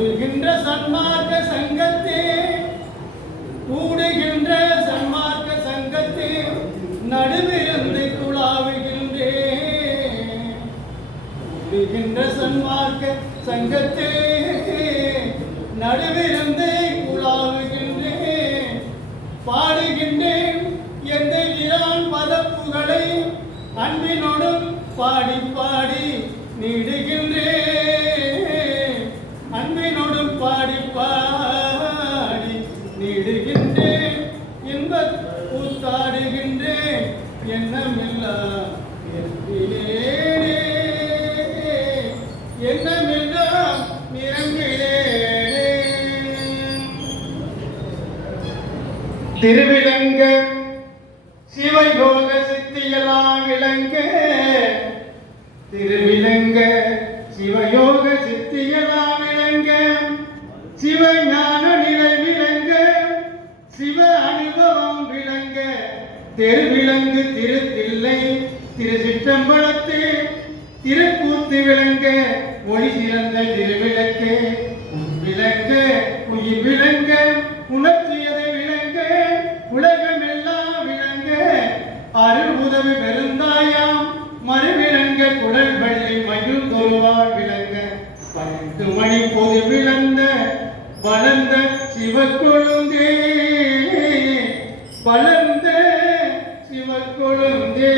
நிற்கின்ற சன்மார்க்க சங்கத்தே கூடுகின்ற சன்மார்க்க சங்கத்தே நடுவிருந்து குழாவுகின்றே. கூடுகின்ற சன்மார்க்க சங்கத்தே நடுவிருந்து குழாவுகின்றே. பாடுகின்றேன் எந்த இரான் பதப்புகளை அன்பினோடும் பாடி பாடி கூத்தாடுகின்றேன் எண்ணமில்லா என்பிலேனே எண்ணமில்லா நிரம்பிலேனே திருவிலங்க சிவயோக சித்தியெல்லாம் விளங்க. திருவிலங்க சிவயோக சித்தியெல்லாம் விளங்க. சிவஞான நிலை விளங்க. சிவ அனுபவம் விளங்க. திருவிலங்கு திருத்தில்லை. திரு சிற்றம்பலத்து திருக்கூத்து விளங்க ஒளி சிறந்த திருவிளக்கு. விளங்க உயிர் விளங்க உணர்ச்சியதை விளங்க உலகம் எல்லாம் விளங்க. அருள் உதவி பெருந்தாயாம் மறுவிளங்க குடல் பள்ளி மயில் தொழுவார் விளங்க. பத்து மணி பொது விளந்த வளர்ந்த சிவக்கொழுந்தே. வளர்ந்த சிவக்கொழுந்தே